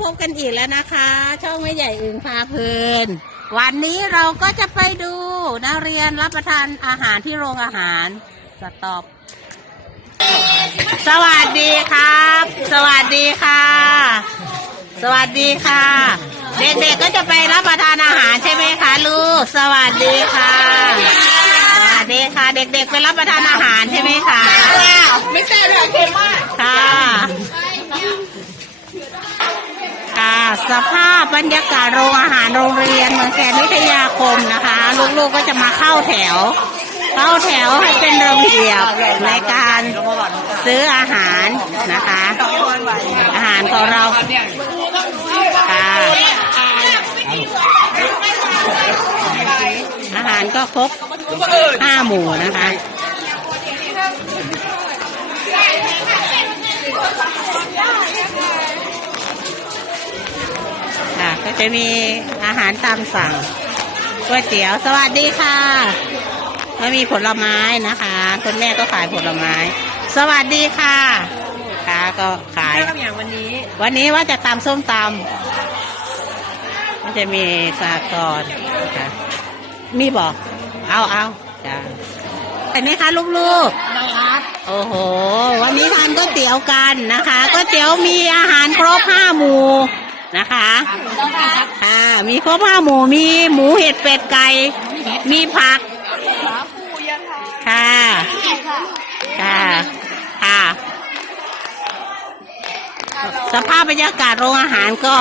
พบกันอีกแล้วนะคะ ช่องไม่ใหญ่อึ่งพาเพลิน วันนี้เราก็จะไปดูนักเรียนรับประทานอาหารที่โรงอาหารสต็อปสวัสดีครับ สวัสดีค่ะ สวัสดีค่ะ เด็กๆก็จะไปรับประทานอาหารใช่ไหมคะลูก สวัสดีค่ะ สวัสดีค่ะ เด็กๆไปรับประทานอาหารใช่ไหมคะไม่ใช่เลยเค็มมาก ค่ะ ค่ะ สภาพบรรยากาศโรงอาหารโรงเรียนเมืองแคนวิทยาคมนะคะ ลูกๆก็จะมาเข้าแถว เข้าแถวให้เป็นระเบียบในการซื้ออาหารนะคะ อาหารของเราค่ะอาหารก็ครบห้าหมู่นะคะ จะมีอาหารตามสั่งก๋วยเตี๋ยวสวัสดีค่ะก็มีผลไม้นะคะคุณแม่ก็ขายผลไม้ สวัสดีค่ะค่ะก็ขายทำอย่างวันนี้ วันนี้ว่าจะตำส้มตำก็จะมีสากรณ์ค่ะมีบอกเอาเอาจ้าเห็นไหมคะลูกๆได้ครับโอ้โห วันนี้ทานก๋วยเตี๋ยวกันนะคะก๋วยเตี๋ยวมีอาหารครบห้าหมู่ นะคะค่ะ มีครบห้าหมู่มีหมูเห็ดเป็ดไก่ มีผัก ค่ะ ค่ะ ค่ะ สภาพบรรยากาศโรงอาหารก็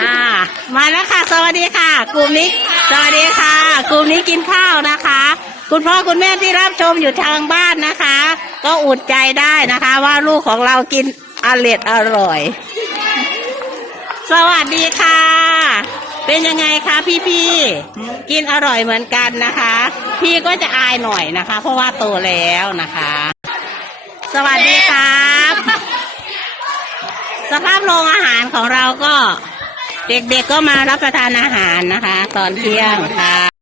ค่ะ มาแล้วค่ะ สวัสดีค่ะ กลุ่มนี้ สวัสดีค่ะ กลุ่มนี้กินข้าวนะคะ คุณพ่อคุณแม่ที่รับชมอยู่ทางบ้านนะคะ ก็อุดใจได้นะคะ ว่าลูกของเรากิน อร่อยอร่อย สวัสดีค่ะ เป็นยังไงคะพี่พี่ๆกินอร่อยเหมือนกันนะคะ พี่ก็จะอายหน่อยนะคะ เพราะว่าโตแล้วนะคะ สวัสดีครับ สภาพโรงอาหารของเราก็ เด็กๆก็มารับประทานอาหารนะคะ ตอนเที่ยงค่ะ